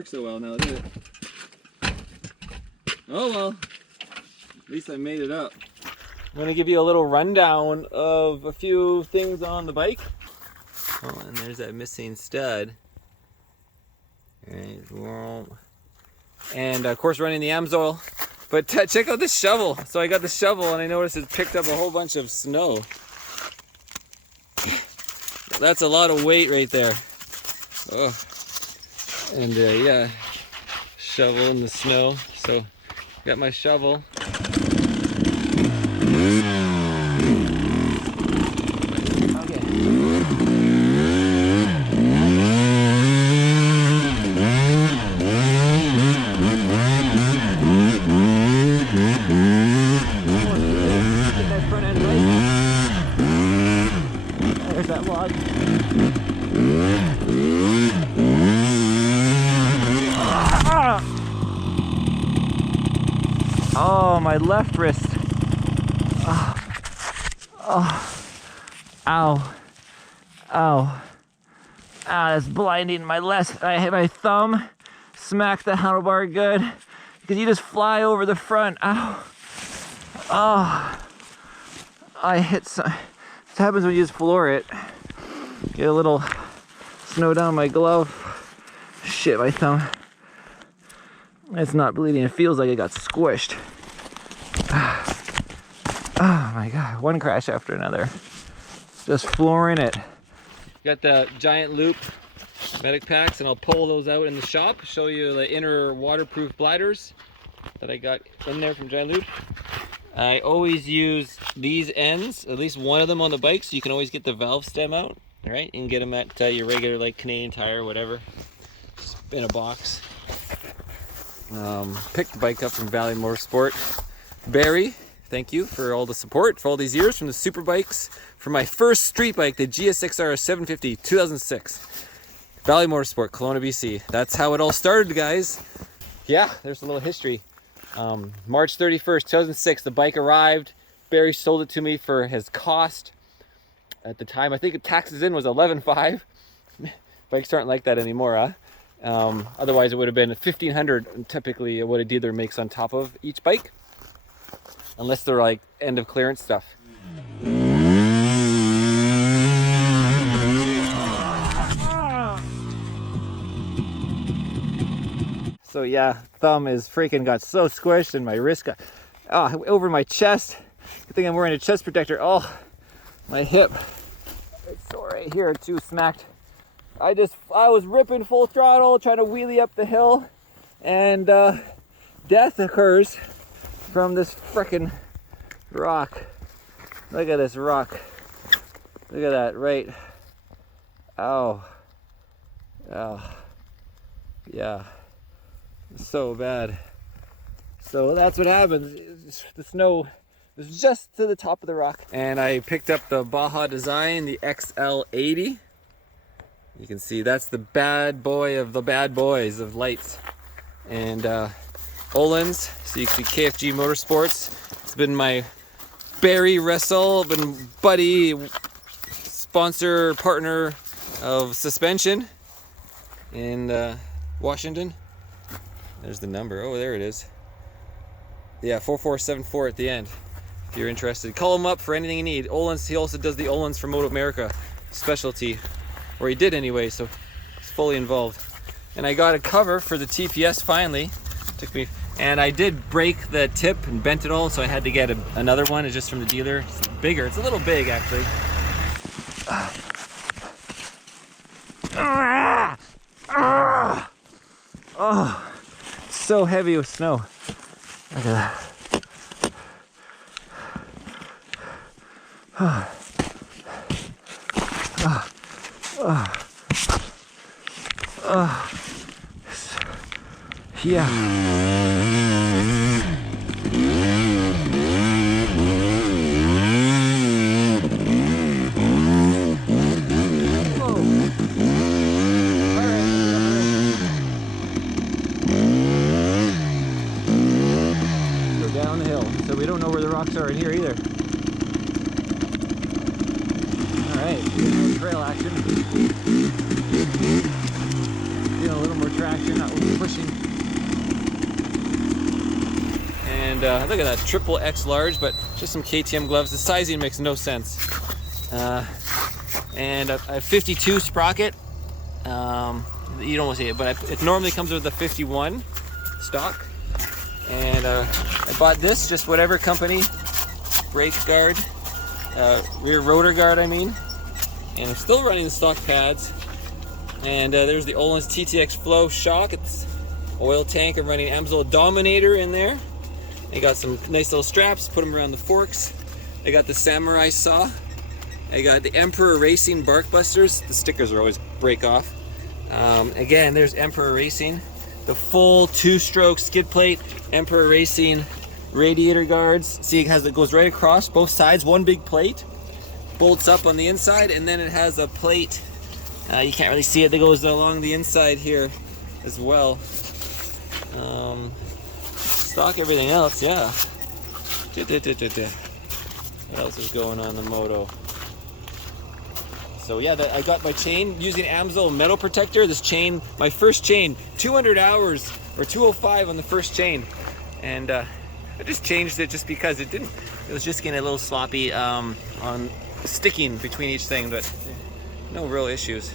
work so well now, did it? Oh well, at least I made it up. I'm going to give you a little rundown of a few things on the bike. Oh, and there's that missing stud. And of course running the AMSOIL. But check out this shovel. So I got the shovel and I noticed it picked up a whole bunch of snow. That's a lot of weight right there. Oh. And yeah, shovel in the snow. So got my shovel. Oh, my left wrist. Oh. Oh. Ow. Ow. Ah, that's blinding. My left, I hit my thumb, smacked the handlebar good, because you just fly over the front. Ow. Oh. I hit some. This happens when you just floor it. Get a little snow down my glove. Shit, my thumb. It's not bleeding. It feels like it got squished. Oh my god, one crash after another. Just flooring it. Got the giant loop medic packs, and I'll pull those out in the shop. Show you the inner waterproof bladders that I got in there from Giant Loop. I always use these ends, at least one of them on the bike, so you can always get the valve stem out. All right, you can get them at your regular like Canadian Tire or whatever. Just in a box. Picked the bike up from Valley Motorsport. Barry, thank you for all the support for all these years from the super bikes. For my first street bike, the GSX-R 750 2006. Valley Motorsport, Kelowna, BC. That's how it all started, guys. Yeah, there's a little history. March 31st, 2006, the bike arrived. Barry sold it to me for his cost. At the time, I think the taxes in was $11,500. Bikes aren't like that anymore, huh? Otherwise it would have been $1,500 typically what a dealer makes on top of each bike, unless they're like end of clearance stuff. So yeah, thumb is freaking got so squished and my wrist got over my chest. Good thing I'm wearing a chest protector. Oh, my hip, it's sore right here too, smacked. I was ripping full throttle, trying to wheelie up the hill, and death occurs from this frickin' rock. Look at this rock. Look at that, right? Ow. Oh. Yeah. So bad. So that's what happens. The snow was just to the top of the rock. And I picked up the Baja Design, the XL80. You can see that's the bad boy of the bad boys of lights. And Olin's, so you can see KFG Motorsports. It's been my Barry Wrestle, been buddy, sponsor, partner of suspension in Washington. There's the number. Oh, there it is. Yeah, 4474 at the end. If you're interested, call him up for anything you need. Olin's, he also does the Olin's for Moto America specialty. Or he did anyway, so he's fully involved. And I got a cover for the TPS finally. Took me, and I did break the tip and bent it all, so I had to get another one. It's just from the dealer. It's bigger. It's a little big actually. Oh, it's so heavy with snow. Look at that. Yeah. Go down the hill, so we don't know where the rocks are in here either. All right, trail action. Feeling a little more traction, not pushing. And look at that, triple X large, but just some KTM gloves. The sizing makes no sense. And a 52 sprocket. You don't see it, but it normally comes with a 51 stock. And I bought this, just whatever company, brake guard, rear rotor guard, I mean. And I'm still running the stock pads. And there's the Olin's TTX Flow shock. It's oil tank. I'm running AMSOIL Dominator in there. I got some nice little straps, put them around the forks. I got the Samurai saw. I got the Emperor Racing bark busters. The stickers are always break off. Again, there's Emperor Racing. The full 2-stroke skid plate, Emperor Racing radiator guards. See, it goes right across both sides, one big plate. Bolts up on the inside, and then it has a plate. You can't really see it, that goes along the inside here as well. Stock everything else, yeah. What else is going on the moto? So yeah, I got my chain using AMSOIL metal protector. This chain, my first chain, 200 hours or 205 on the first chain, and I just changed it just because it was just getting a little sloppy on sticking between each thing, but no real issues.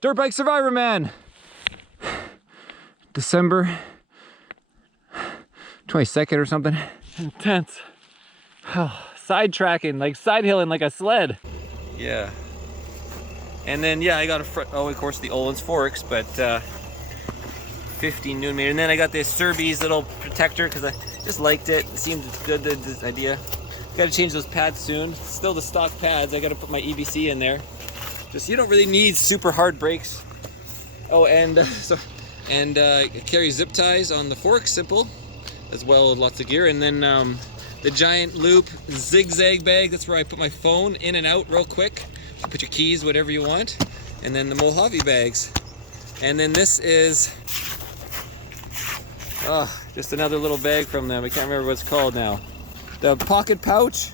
Dirtbike Survivorman, December 22nd or something. Intense. Oh, side tracking, like side hilling like a sled. Yeah. And then yeah, I got a front, of course the Olin's forks, but 15 Newton meter. And then I got this Surbies little protector because I just liked it. It seemed good, this idea. Got to change those pads soon. Still the stock pads. I got to put my EBC in there. Just, you don't really need super hard brakes. Oh, and I carry zip ties on the forks, simple, as well as lots of gear. And then the giant loop zigzag bag, that's where I put my phone in and out real quick. You put your keys, whatever you want. And then the Mojave bags. And then this is just another little bag from them. I can't remember what it's called now. The pocket pouch.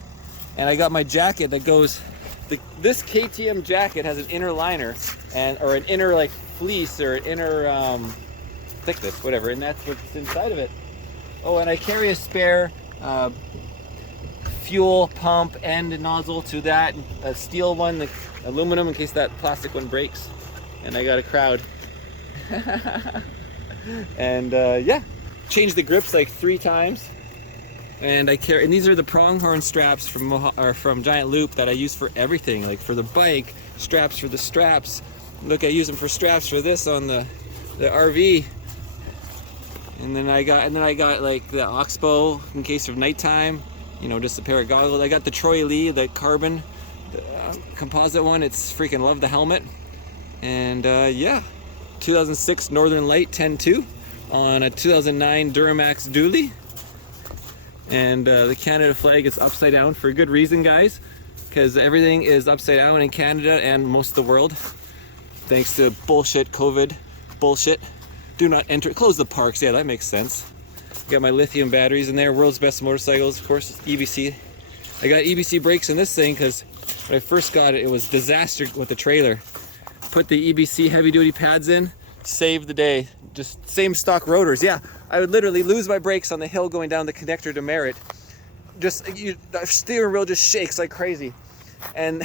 And I got my jacket that goes, this KTM jacket has an inner liner or an inner like fleece or an inner thickness, whatever, and that's what's inside of it. Oh, and I carry a spare fuel pump end nozzle to that, a steel one, the aluminum in case that plastic one breaks. And I got a crowd. And yeah, changed the grips like 3 times. And I carry, and these are the pronghorn straps from Giant Loop that I use for everything, like for the bike, straps for the straps. Look, I use them for straps for this on the RV. And then I got like the Oxbow in case of nighttime, you know, just a pair of goggles. I got the Troy Lee, the carbon composite one. It's freaking love the helmet. And yeah, 2006 Northern Lite 10.2 on a 2009 Duramax dually. And the Canada flag is upside down for a good reason, guys, because everything is upside down in Canada and most of the world, thanks to bullshit COVID bullshit. Do not enter, close the parks. Yeah, that makes sense. Got my lithium batteries in there, world's best motorcycles, of course, EBC. I got EBC brakes in this thing because when I first got it, it was disaster with the trailer. Put the EBC heavy duty pads in, saved the day. Just same stock rotors. Yeah, I would literally lose my brakes on the hill going down the connector to Merritt. The steering wheel just shakes like crazy. And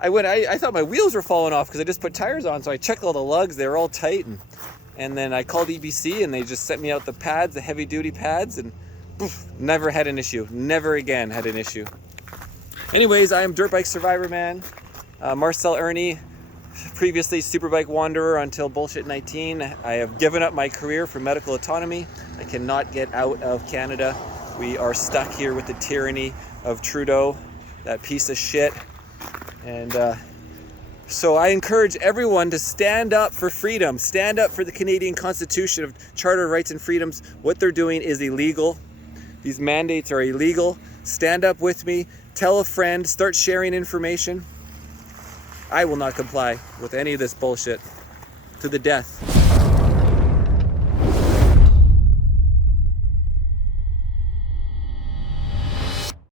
I thought my wheels were falling off because I just put tires on. So I checked all the lugs, they were all tight. And then I called EBC and they just sent me out the pads, the heavy duty pads, and poof, never had an issue. Never again had an issue. Anyways, I am Dirtbike Survivorman, Marcel Irnie, previously Superbike Wanderer until bullshit 19. I have given up my career for medical autonomy. I cannot get out of Canada. We are stuck here with the tyranny of Trudeau, that piece of shit. And so I encourage everyone to stand up for freedom, stand up for the Canadian Constitution of Charter of Rights and Freedoms. What they're doing is illegal. These mandates are illegal. Stand up with me, tell a friend, start sharing information. I will not comply with any of this bullshit to the death.